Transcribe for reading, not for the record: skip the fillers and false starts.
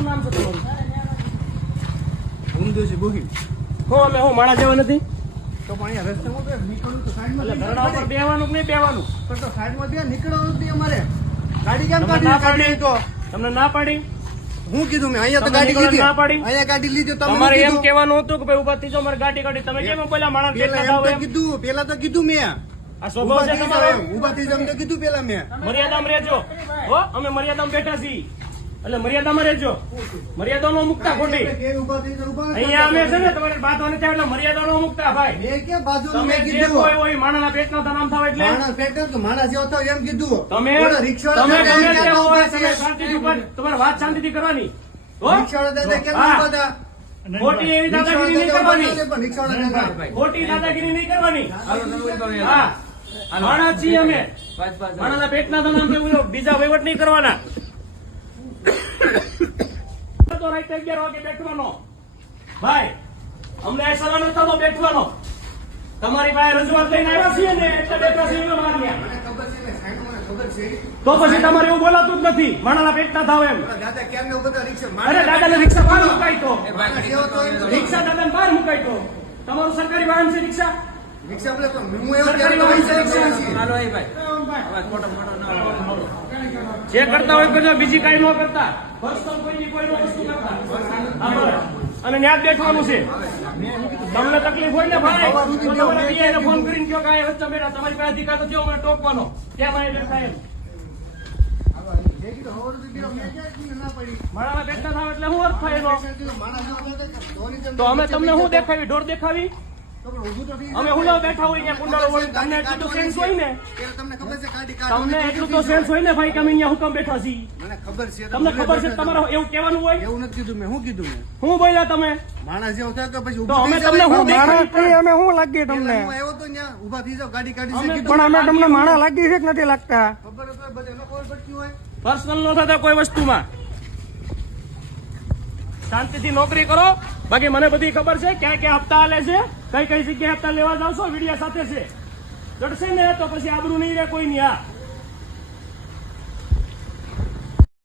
શું નામ છે તમારું? ઊંધું છે બોગી હું અમે હું માણા જેવા નથી? તો પણ અહીંયા રસ્તામાં તો નીકળવું તો સાઈડમાં એટલે ધરણા ઉપર બેહવાનું કે નહીં બેહવાનું? તો સાઈડમાં બે નીકળવાનું જ નહીં અમારે. ગાડી કેમ તમને ના કાઢી પાડી? તો તમને ના પાડી? હું કીધું મેં અહીંયા તો તમે ગાડી નીકળો લીધી ના પાડી? અહીંયા ગાડી લીધી તો તમારે તમે એમ કહેવાનું હતું કે ભાઈ ઉભા થઈ જાઓ, મારે ગાડી કાઢી. તમે કેમ બોલ્યા માણસ બેઠા થાવ એમ? પેલા તો કીધું મેં આ સ્વભાવ છે તમારો? ઉભા થઈ જાવ કીધું પેલા મેં. મર્યાદામાં રહેજો હો. અમે મર્યાદામાં બેઠા છીએ એટલે મર્યાદામાં રહેજો. મર્યાદા નો મુકતા ખોટી. ઉભા થઈ જાવ, ઉભા થઈ અહીંયા જાવ. અમે છે ને તમારે બાંધવાની થાય એટલે મર્યાદા નો મુકતા ભાઈ. મેં ક્યાં બાજુનું તમે મેં જે કીધું કોઈ હોય માણસના પેટના ધનામ થાવ એટલે માણસ પેટે તો માણસ જેવો થાવ એમ કીધું. તમે ઓલા રિક્ષાવાળા તમે દાદા ગમે કેમ તે હોય ઊભા તમે છે? શાંતિથી ઉભા તમારે વાત શાંતિથી કરવાની હો. રિક્ષાવાળા દાદા કેમ હા. ઊભા હતા? ખોટી એવી દાદાગીરી નહીં કરવાની. પણ રિક્ષાવાળા દાદા ખોટી દાદાગીરી નહીં કરવાની. હા માણસ છીએ અમે. માણસના પેટના ધનામ છે બીજા વહીવટ નહીં કરવાના. તો રાતે 11 વાગે બેઠવાનો ભાઈ. અમને આ સલાહ નથી થતો બેઠવાનો. તમારી પાસે રજૂઆત લઈને આવ્યા છીએ ને એટલે બેઠા છીએ એમ માન્યા. ખબર છે ને, સાઈડમાં ખબર છે. તો પછી તમારે એવું બોલાતું જ નથી માણસના પેટના થાવ એમ. દાદા કેમ ને ઊભા હતા? રિક્ષા અરે દાદાને રિક્ષા બહાર મુકાઈ તો. માણસ જેવો તો એમ. રિક્ષા દાદાને બહાર મુકાઈ તો. તમારું સરકારી વાહન છે રિક્ષા? રિક્ષા બોલે તો હું એવો સરકારી ત્યારે વાહન છે રિક્ષા રિક્ષા? નથી. જે કરતા હોય કરજો, બીજી કઈ ન કરતા. પર્સનલ કોઈની કોઈ વસ્તુ કરતા. હા, બરાબર. અને ન્યા જ બેઠવાનું છે. તમને તકલીફ હોય ને ભાઈ તો તમારે PI ને ફોન કરીને કહો કે આ વચ્ચે બેઠા તમારી પાસે અધિકાર તો થયો મને ટોકવાનો. કેમ અહીં બેઠા એમ? મેં કીધું હવારે તો કીધું, મેં ક્યાં કીધું ના પડી. મારા પેટના થાવ એટલે શું અર્થ થાય એનો? માણસ જેવો હતો કે ધોની જેમ તો અમે તમને શું દેખાવી? ઢોર દેખાવી? તો પણ ઊભું તો થઈ અમે હુલા બેઠા હોય ત્યાં કુંડાળો હોય. તમને એટલું તો સેન્સ હોય ને? ત્યારે તમને ખબર છે ગાડી તમને કાઢવાની એટલું તો સેન્સ હોય ને ભાઈ કે અમે અહીંયા હુકમ બેઠા છીએ. મને ખબર છે. તમને ખબર છે તમારે એવું કહેવાનું હોય? એવું નથી કીધું મેં. શું કીધું મેં? હું બોલ્યા તમે? માણસ જેવો થયો કે પછી તો ઊભું અમે થઈ તમને જવાય. શું દેખાડી? અમે શું લાગીએ તમને? હું આવ્યો તો ત્યાં ઊભા થઈ જાવ, ગાડી કાઢી છે અમે કીધું. પણ અમે તમને માણા લાગી છે કે નથી લાગતા? ખબર હોય બધાને ખબર પડતી હોય. પર્સનલ નો થતા કોઈ વસ્તુમાં શાંતિથી નોકરી કરો. બાકી મને બધી ખબર છે ક્યાં ક્યાં હપ્તા હાલે છે, કઈ કઈ જગ્યાએ હપ્તા લેવા જાવ છો. વિડિયા સાથે છે. ચડશે ને તો પછી આબરૂ નહીં રહે કોઈની. હા